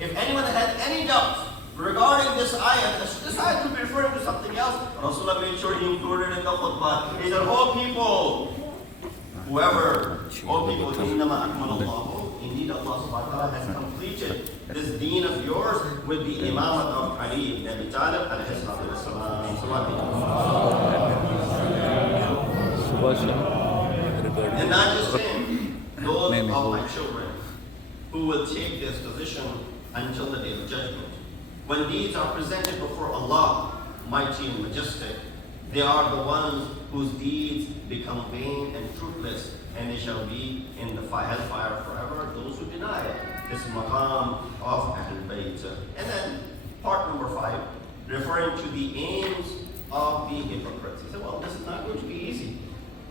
If anyone had any doubts regarding this ayah could be referring to something else, Rasulullah made sure he included in the khutbah. He said, "Oh people, indeed Allah subhanahu wa ta'ala has completed this deen of yours with the imamat of Ali ibn Abi Talib alayhi salatu wassalam." And not just him, those of my children who will take this position until the day of judgment. When deeds are presented before Allah, mighty and majestic, they are the ones whose deeds become vain and fruitless, and they shall be in the hellfire forever, those who deny this maqam of Ahl-e-Bait. And then part number 5, referring to the aims of the hypocrites. He said, well, this is not going to be easy.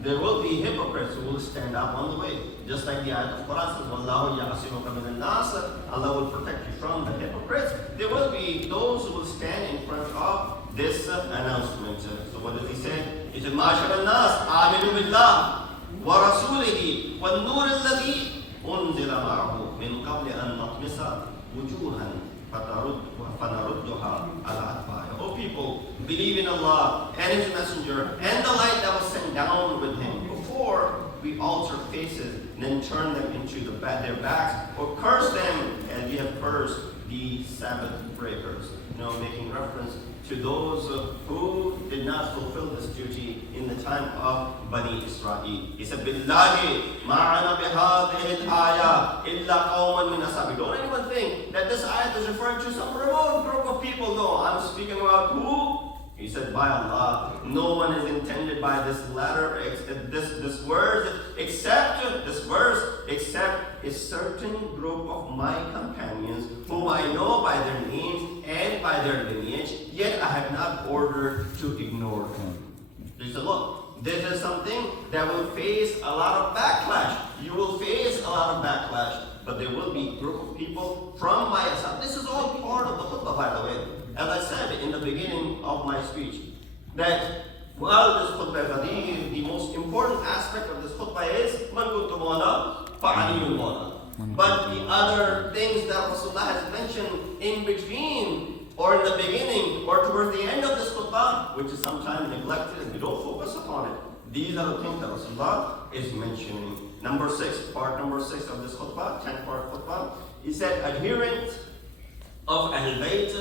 There will be hypocrites who will stand up on the way. Just like the ayat of Quran says, Wallahu ya'asimuka minan nas, Allah will protect you from the hypocrites. There will be those who will stand in front of this announcement. So what does he say? He said, Ma'ashara nas, aminu billah, wa rasulihi, wa nur alladhi unzila ma'ahu, min qabli an natmisa wujuhan, fanarudduha ala adbariha. O people, believe in Allah and His Messenger and the light that was sent down with Him before we alter faces and then turn them into their backs or curse them as we have cursed the Sabbath breakers. Making reference to those who did not fulfill this duty in the time of Bani Israel. He said, Billahi ma'ana bihadhihi al-ayah illa qawman min ashabi. Don't anyone think that this ayat is referring to some remote group of people. No, I'm speaking about who? He said, by Allah, no one is intended by this letter, this verse, except a certain group of my companions, whom I know by their names and by their lineage, yet I have not ordered to ignore them. He said, look, this is something that will face a lot of backlash. You will face a lot of backlash, but there will be a group of people from my asab. This is all part of the khutbah, by the way. As I said in the beginning of my speech, that while this khutbah is the most important aspect of this khutbah is Man kuntu mawla fa'aliyun mawla. But the other things that Rasulullah has mentioned in between or in the beginning or towards the end of this khutbah, which is sometimes neglected and we don't focus upon it, these are the things that Rasulullah is mentioning. Number 6, part number 6 of this khutbah, 10-part khutbah, he said, adherent of Ahl-e-Bait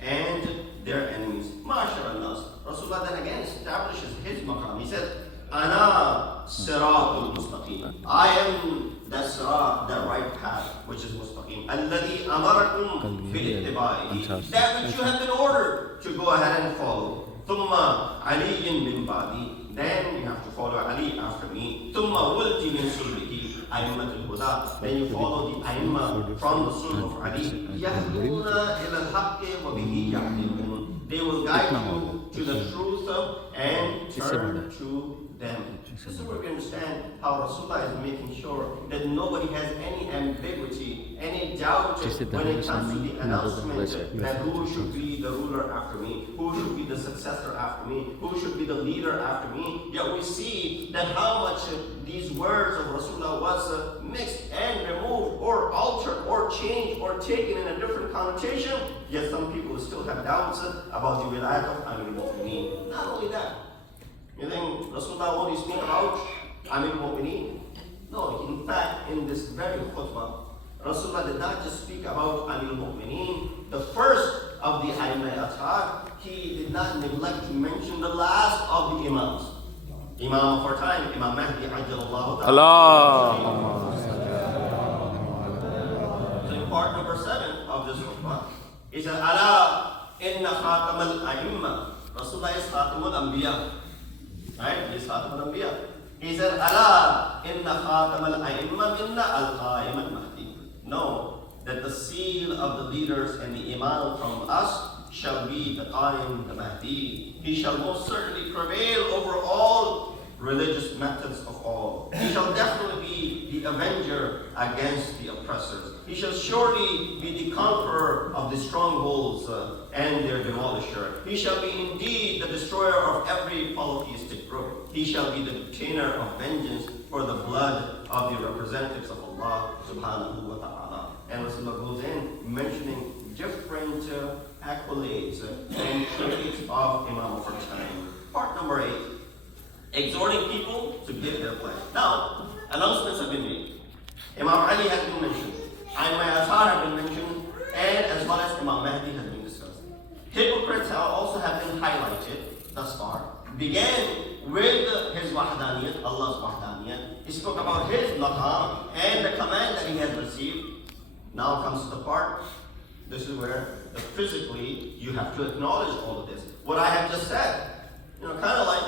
and their enemies. Ma'ashara nas. Rasulullah then again establishes his maqam. He said, Ana siratul mustaqim. I am the sirat, the right path, which is mustaqim. Alladhi amarakum bi-ittiba'ihi. That which you have been ordered to go ahead and follow. Thumma aliyin min ba'di. Then you have to follow Ali after me. Thumma wulti min sulbihi. A'immatul Huda. Then you follow the A'imma from the Sulh of Ali. Yahduna ila al-haqqi wa bihi yahdilun. They will guide you to the truth and turn to them. This is where we understand how Rasulullah is making sure that nobody has any ambiguity, any doubt when it comes to the announcement that who should be the ruler after me, who should be the successor after me, who should be the leader after me. Yet we see that how much these words of Rasulullah was mixed and removed or altered or changed or taken in a different connotation. Yet some people still have doubts about the wilayat of Ahl-e-Bait. Not only that, you think Rasulullah only speak about Ahl-e-Bait? No, in fact, in this very khutbah, Rasulullah did not just speak about Ahl-e-Bait, the first of the Ahl-e-Bait. He did not neglect to mention the last of the Imams. Imam of our time, Imam Mahdi Ajjalallahu Ta'ala. So in part number 7 of this khutbah, he said, Ala inna khatam al-a'imma. Rasulullah is khatam al-anbiya. Right? He is khatam al-anbiya. He said, Ala inna khatam al-a'imma minna al-qa'im al-mahdi. Know that the seal of the leaders and the imam from us shall be the Qa'im, the Mahdi. He shall most certainly prevail over all religious methods of all. He shall definitely be the avenger against the oppressors. He shall surely be the conqueror of the strongholds and their demolisher. He shall be indeed the destroyer of every polytheistic group. He shall be the obtainer of vengeance for the blood of the representatives of Allah subhanahu wa ta'ala. And Rasulullah goes in mentioning different accolades and tributes of Imam of our time. Part number 8, exhorting people to give their pledge. Now, announcements have been made. Imam Ali has been mentioned, Aimma Azhar have been mentioned, and as well as Imam Mahdi has been discussed. Hypocrites also have been highlighted thus far. Began with his wahdaniyat, Allah's wahdaniyat. He spoke about his maqam and the command that he has received. Now comes the part, this is where physically you have to acknowledge all of this. What I have just said, kind of like,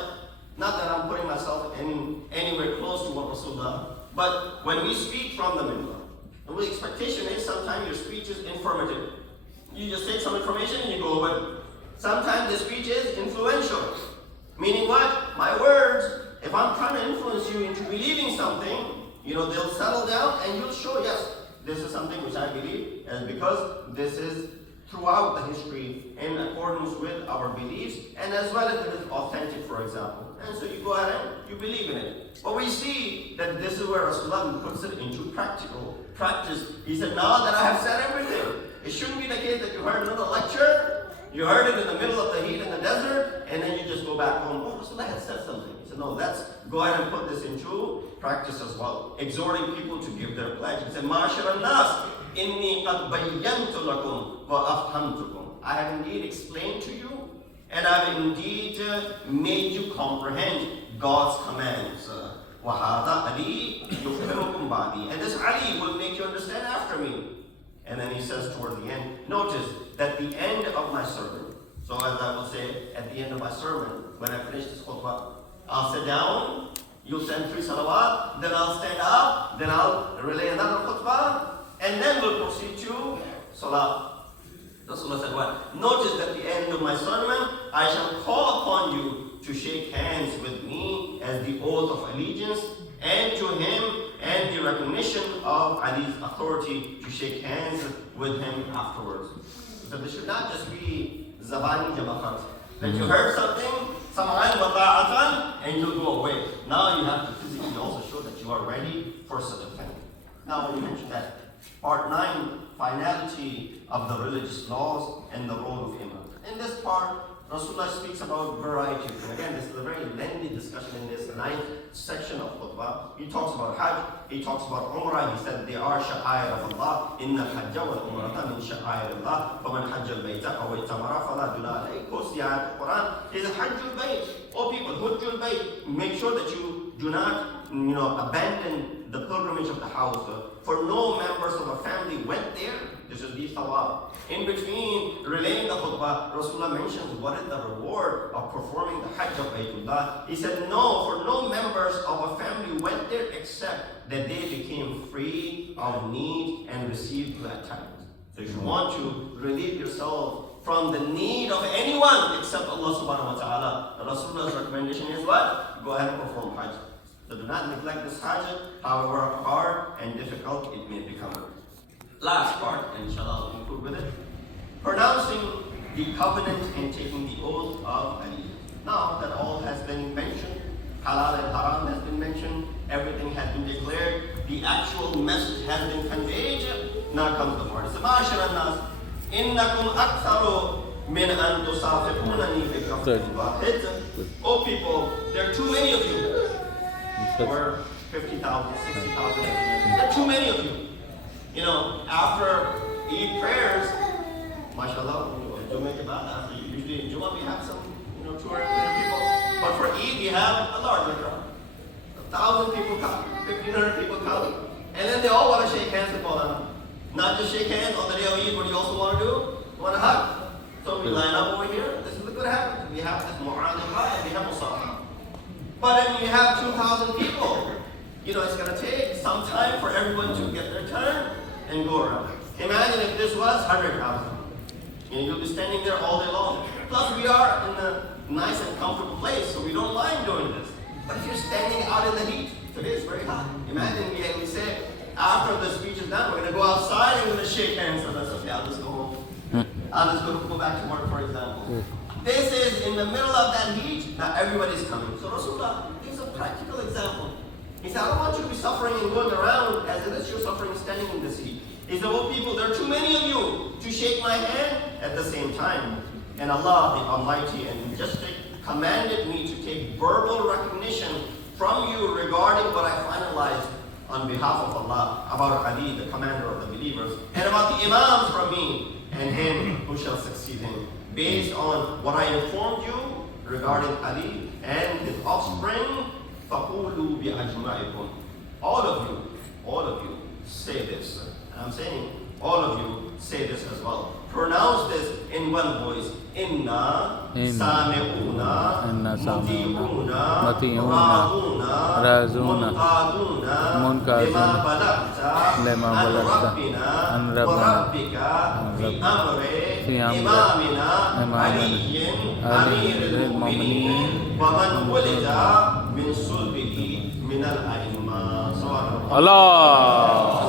not that I'm putting myself anywhere close to what Rasulullah, but when we speak from the minbar, the expectation is sometimes your speech is informative. You just take some information and you go away. Sometimes the speech is influential. Meaning what? My words, if I'm trying to influence you into believing something, they'll settle down and you'll show, yes, this is something which I believe, and because this is throughout the history in accordance with our beliefs, and as well as it is authentic, for example. And so you go ahead and you believe in it. But we see that this is where Rasulullah puts it into practical practice. He said, now that I have said everything, it shouldn't be the case that you heard another lecture, you heard it in the middle of the heat in the desert, and then you just go back home, oh, Rasulullah had said something. He said, no, let's go ahead and put this into practice as well. Exhorting people to give their pledge. He said, Ma'ashara nas, inni qad bayyantu lakum wa afhamtukum. I have indeed explained to you, and I have indeed made you comprehend God's commands. وَهَذَا عَلِي يُفْهِمُكُمْ بَعْدِي. And this Ali will make you understand after me. And then he says toward the end, notice that the end of my sermon, so as I will say at the end of my sermon, when I finish this khutbah, I'll sit down, you'll send 3 salawat, then I'll stand up, then I'll relay another khutbah, and then we'll proceed to salah. Rasulullah said what? Notice that at the end of my sermon, I shall call upon you to shake hands with me as the oath of allegiance, and to him and the recognition of Ali's authority to shake hands with him afterwards. So this should not just be zabani jama'at. That you heard something, sam'an wa ta'atan, and you'll go away. Now you have to physically also show that you are ready for such a thing. Now we mentioned that part 9, finality of the religious laws and the role of imam. In this part, Rasulullah speaks about variety of things. Again, this is a very lengthy discussion in this 9th section of khutbah. He talks about Hajj, he talks about Umrah. He said they are sha'air of Allah. Inna al-Hajja wal-Umrata min sha'air Allah. فَمَنْ حَجَّ الْبَيْتَ أَوْ اِعْتَمَرَ فَلَا جُنَاحَ عَلَيْهِ. Quotes the ayat of the Quran. He said, Hajjul Bayt. Oh people, Hujjul Bayt. Make sure that you do not abandon the pilgrimage of the house. For no members of a family went there. This is the thawab. In between relaying the khutbah, Rasulullah mentions what is the reward of performing the Hajj of Baytullah. He said, no, for no members of a family went there except that they became free of need and received glad tidings. So if you want to relieve yourself from the need of anyone except Allah subhanahu wa ta'ala, Rasulullah's recommendation is what? Go ahead and perform Hajj. So do not neglect this Hajj, however hard and difficult it may become. Last part, and inshallah I'll conclude with it. Pronouncing the covenant and taking the oath of allegiance. Now that all has been mentioned, halal and haram has been mentioned, everything has been declared, the actual message has been conveyed, now comes the part. It's ma'ashara nas, innakum aktharu min an tusafiqunani fi kafrin wahid. Oh people, there are too many of you. Or 50,000, 60,000. There are too many of you. After Eid prayers, mashallah, after usually in Jumma we have some, 200 people. But for Eid we have a larger crowd. 1,000 people come, 1,500 people come, and then they all want to shake hands with Maulana. Not just shake hands on the day of Eid, what do you also want to do? You want to hug. So we line up over here, this is the good habit. We have this mu'adha and we have musafa. But then you have 2,000 people. It's going to take some time for everyone to get their turn and go around. Imagine if this was 100,000. You'll be standing there all day long. Plus we are in a nice and comfortable place, so we don't mind doing this. But if you're standing out in the heat, today is very hot. Imagine we say, after the speech is done, we're going to go outside and we're going to shake hands. So that's okay, I'll just go home. I'll just go back to work, for example. This is in the middle of that heat. Now everybody's coming. So Rasulullah gives a practical example. He said, I don't want you to be suffering and going around as if it's you're suffering standing in this heat. He said, well people, there are too many of you. shake my hand at the same time. And Allah the Almighty and Majestic commanded me to take verbal recognition from you regarding what I finalized on behalf of Allah about Ali, the commander of the believers, and about the Imams from me and him who shall succeed him, based on what I informed you regarding Ali and his offspring. فَقُولُوا بِأَجْمَعِكُمْ. All of you say this. And I'm saying all of you say this as well. Pronounce this in one voice. Inna sami'una muti'una razuna munkaduna lima balagta an rabbika fi amri imamina aliyyin amiril mu'minin wa man wulida min sulbihi min al-a'imma. Allah